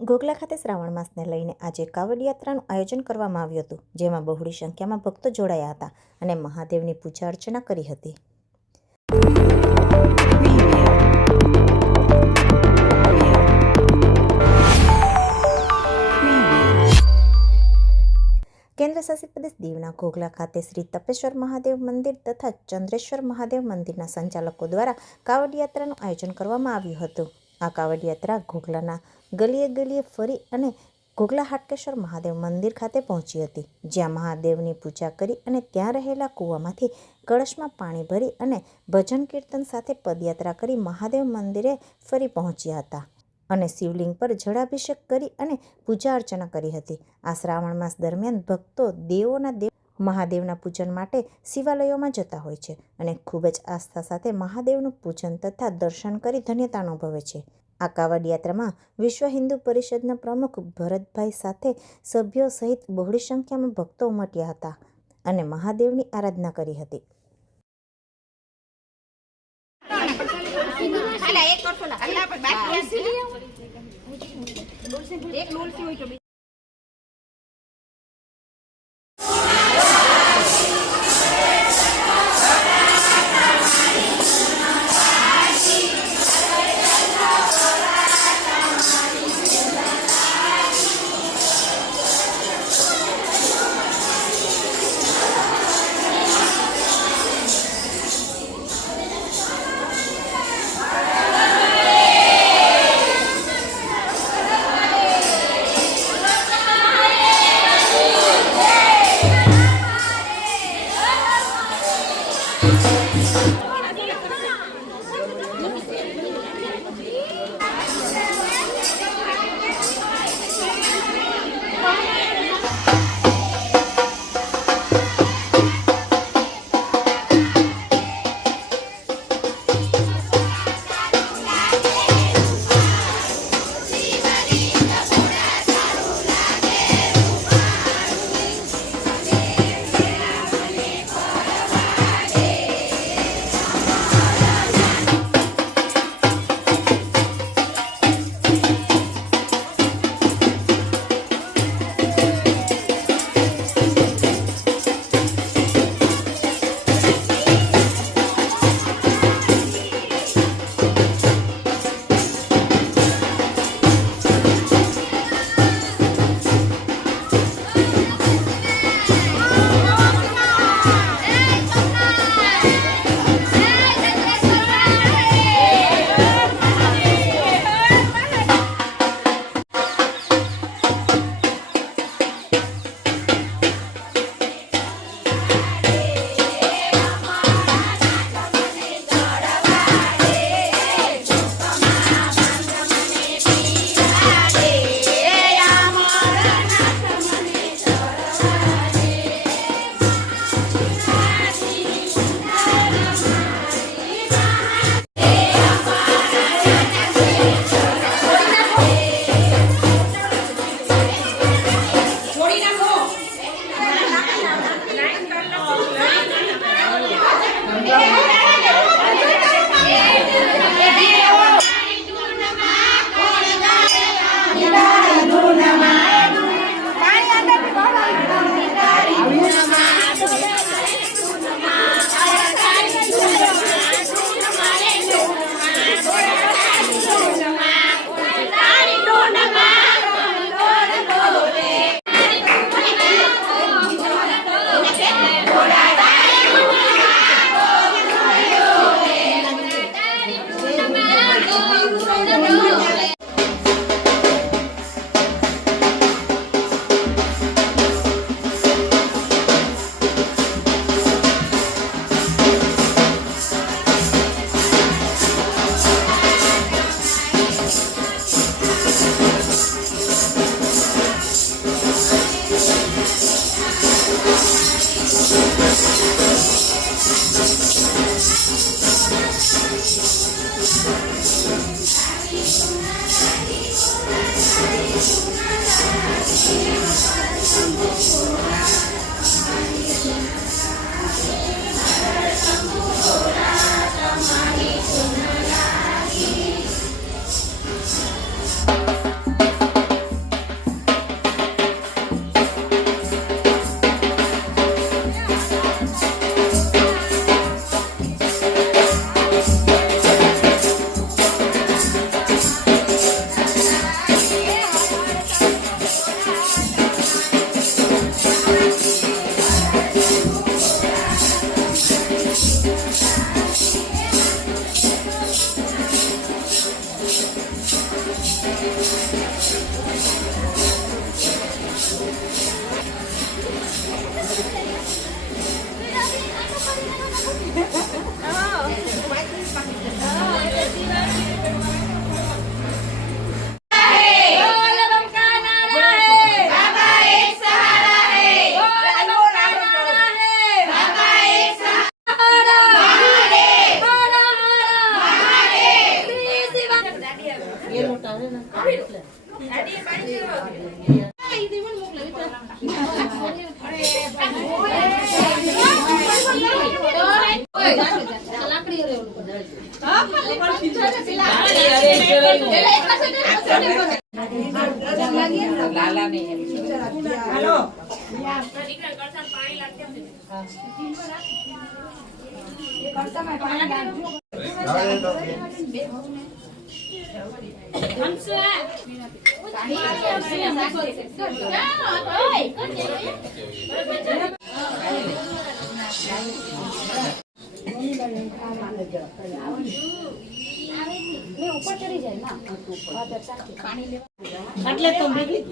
ઘોઘલા ખાતે શ્રાવણ માસને લઈને આજે કાવડ યાત્રાનું આયોજન કરવામાં આવ્યું હતું, જેમાં બહોળી સંખ્યામાં ભક્તો જોડાયા હતા અને મહાદેવની પૂજા અર્ચના કરી હતી. કેન્દ્ર શાસિત પ્રદેશ દીવના ઘોઘલા ખાતે શ્રી તપેશ્વર મહાદેવ મંદિર તથા ચંદ્રેશ્વર મહાદેવ મંદિરના સંચાલકો દ્વારા કાવડ યાત્રાનું આયોજન કરવામાં આવ્યું હતું. આ કાવડ યાત્રા ઘોઘલાના ગલીએ ગલીએ ફરી અને ઘોઘલા હાટકેશ્વર મહાદેવ મંદિર ખાતે પહોંચી હતી. જ્યાં મહાદેવની પૂજા કરી અને ત્યાં રહેલા કૂવામાંથી કળશમાં પાણી ભરી અને ભજન કીર્તન સાથે પદયાત્રા કરી મહાદેવ મંદિરે ફરી પહોંચ્યા હતા અને શિવલિંગ પર જળાભિષેક કરી અને પૂજા અર્ચના કરી હતી. આ શ્રાવણ માસ દરમિયાન ભક્તો દેવોના દેવ મહાદેવના પૂજન માટે શિવાલયોમાં જતા હોય છે અને ખૂબ જ આસ્થા સાથે મહાદેવનું પૂજન તથા દર્શન કરી ધન્યતા અનુભવે છે. આ કાવડ યાત્રામાં વિશ્વ હિન્દુ પરિષદના પ્રમુખ ભરતભાઈ સાથે સભ્યો સહિત બહોળી સંખ્યામાં ભક્તો ઉમટ્યા હતા અને મહાદેવની આરાધના કરી હતી. એક કરશો ને અલા પણ હોય તો બીજી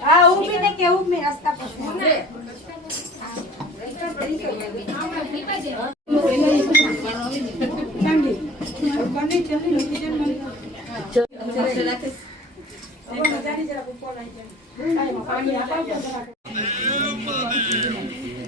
હા ઊભી ને કે ઊભી રસ્તા પર Meu Deus.